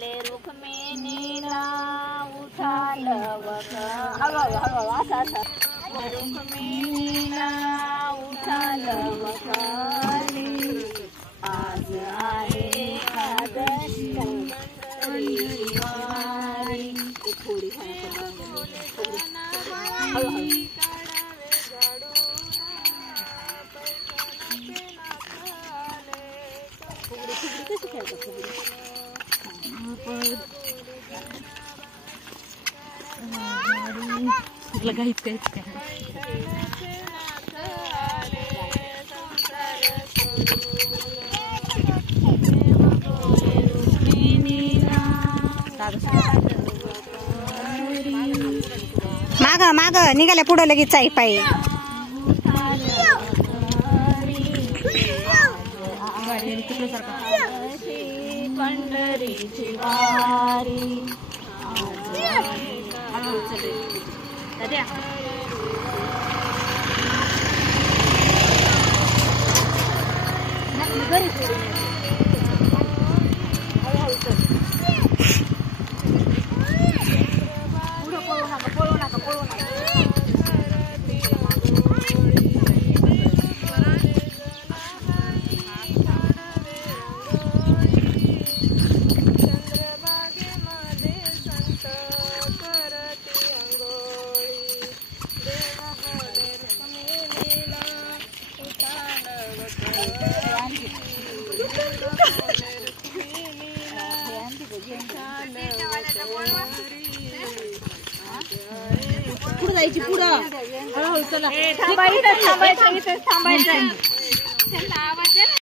आले रुक्मिणीला उठालवक हळूहळू असं रुक्मिणीला उठालवक आज आहे एकादशी रविवारी थोडी लगायच काहीच काय माग माग निघाल्या पुढं लगेच चाई पायी पंढरीची वारी पुढे जायची पुढं हळूहळू चला थांबायचं थांबायचं